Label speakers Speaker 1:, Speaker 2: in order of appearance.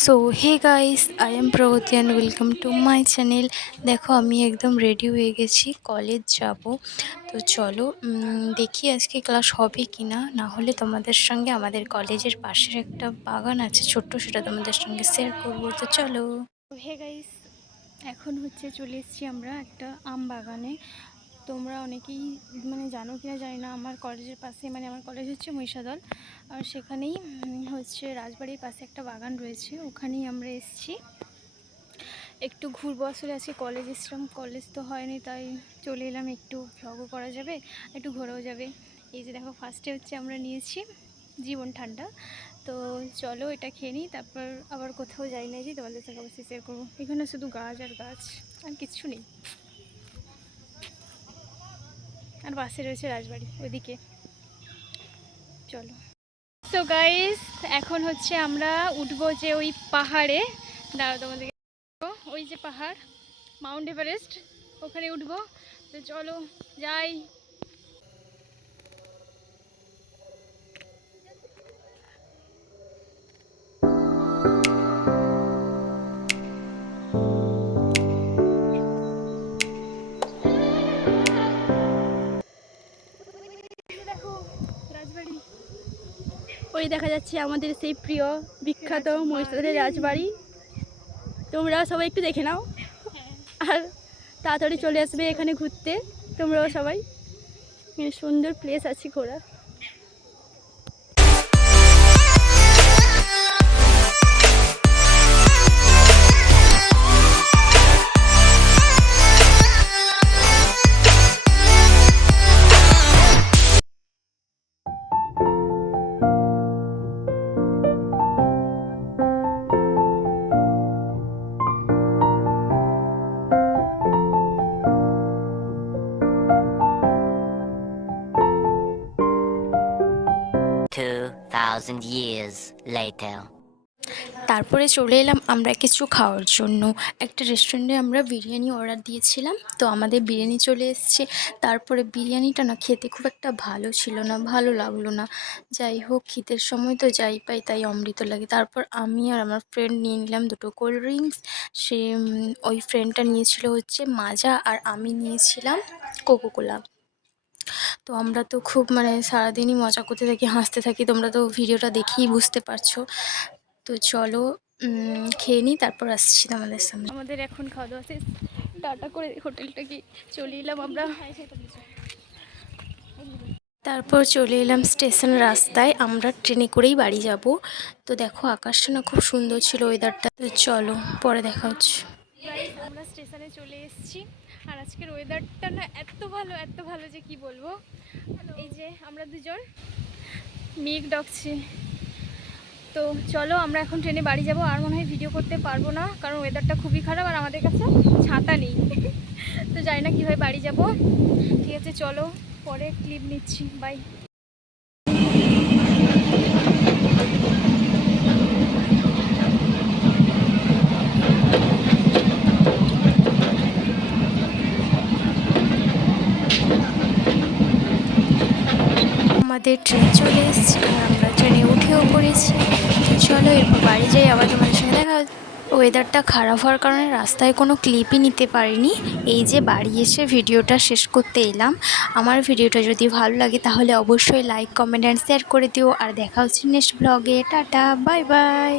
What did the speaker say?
Speaker 1: So hey guys I am Pragati and welcome to my channel দেখো, আমি একদম ready হয়ে গেছি কলেজ যাব। তো চলো দেখি আজকে ক্লাস হবে কি না না হলে তোমাদের সঙ্গে আমাদের কলেজের পাশের একটা বাগান আছে ছোট্ট, সেটা তোমাদের সঙ্গে শেয়ার করব। তো চলো। হে গাইস এখন হচ্ছে চলে এসেছি আমরা একটা আম বাগানে। তোমরা অনেকেই মানে জানো কিনা জানি না, আমার কলেজের পাশে মানে আমার কলেজ হচ্ছে মহিষাদল। আর সেখানেই হচ্ছে রাজবাড়ির পাশে একটা বাগান রয়েছে, ওখানেই আমরা এসেছি। একটু ঘুরবো আসলে, আজকে কলেজ এসছিলাম, কলেজ তো হয়নি, তাই চলে এলাম, একটু ভ্লগও করা যাবে, একটু ঘোরাও যাবে। এই যে দেখো ফার্স্টে হচ্ছে আমরা নিয়েছি জীবন ঠান্ডা। তো চলো, এটা খেয়ে নিই, তারপর আবার কোথাও যাই না যে তোমাদের সঙ্গে অবশ্যই শেয়ার করব। এখানে শুধু গাছ আর গাছ, আর কিচ্ছু নেই। আর বাসে রয়েছে রাজবাড়ি, ওইদিকে। চলো। তো গাইস এখন হচ্ছে আমরা উঠবো যে ওই পাহাড়ে। দাঁড়াও তোমাদেরকে ওই যে পাহাড়, মাউন্ট এভারেস্ট, ওখানে উঠবো। তো চলো, যাই। ওই দেখা যাচ্ছে আমাদের সেই প্রিয় বিখ্যাত মহিষাদলের রাজবাড়ি। তোমরাও সবাই একটু দেখে নাও। আর তাড়াতাড়ি চলে আসবে এখানে ঘুরতে। তোমরাও সবাই। সুন্দর প্লেস আছে ঘোরার
Speaker 2: thousand years later.
Speaker 1: তারপরে চলে এলাম আমরা কিছু খাওয়ার জন্য। একটা রেস্টুরেন্টে আমরা বিরিয়ানি অর্ডার দিয়েছিলাম, তো আমাদের বিরিয়ানি চলে এসছে। তারপরে বিরিয়ানিটা না খেতে খুব একটা ভালো ছিল না, ভালো লাগল না। যাই হোক, শীতের সময় তো যাই পাই, তাই অমৃত লাগে। তারপর আমি আর আমার ফ্রেন্ড নিয়ে নিলাম দুটো কোল্ড ড্রিঙ্কস সে ওই ফ্রেন্ডটা নিয়েছিল হচ্ছে মাজা, আর আমি নিয়েছিলাম কোকোকোলা তো আমরা তো খুব মানে সারাদিনই মজা করতে থাকি হাসতে থাকি। তোমরা তো ভিডিওটা দেখেই বুঝতে পারছ। তো চলো খেয়ে নিই তারপর আসছি তোমাদের সামনে। আমাদের এখন খাওয়া দাওয়া শেষ। টাটা করে হোটেলটা কি চলে এলাম আমরা। তারপর চলে এলাম স্টেশন রাস্তায়। আমরা ট্রেনে করেই বাড়ি যাব। তো দেখো আকাশটা না খুব সুন্দর ছিল ওয়েদারটা তো চলো পরে দেখা হচ্ছে। আমরা স্টেশনে চলে এসেছি। আর আজকের ওয়েদারটা না এত ভালো এত ভালো যে কি বলব? এই যে আমরা দুজন মেঘ ডকছি। তো চলো আমরা এখন ট্রেনে বাড়ি যাব আর মনে হয় ভিডিও করতে পারব না কারণ ওয়েদারটা খুবই খারাপ আর আমাদের কাছে ছাতা নেই। তো জানি না কীভাবে বাড়ি যাব। ঠিক আছে চলো পরে ক্লিপ নিচ্ছি। বাই আমাদের ট্রেন চলে এসেছে, আমরা ট্রেনে উঠেও পড়েছি। চলো, এরপর বাড়ি যাই, আবার তোমাদের সঙ্গে দেখা ওয়েদারটা খারাপ হওয়ার কারণে রাস্তায় কোনো ক্লিপই নিতে পারিনি। এই যে বাড়ি এসে ভিডিওটা শেষ করতে এলাম। আমার ভিডিওটা যদি ভালো লাগে, তাহলে অবশ্যই লাইক কমেন্ট অ্যান্ড শেয়ার করে দিও। আর দেখা হচ্ছে নেক্সট ব্লগে টাটা বাই বাই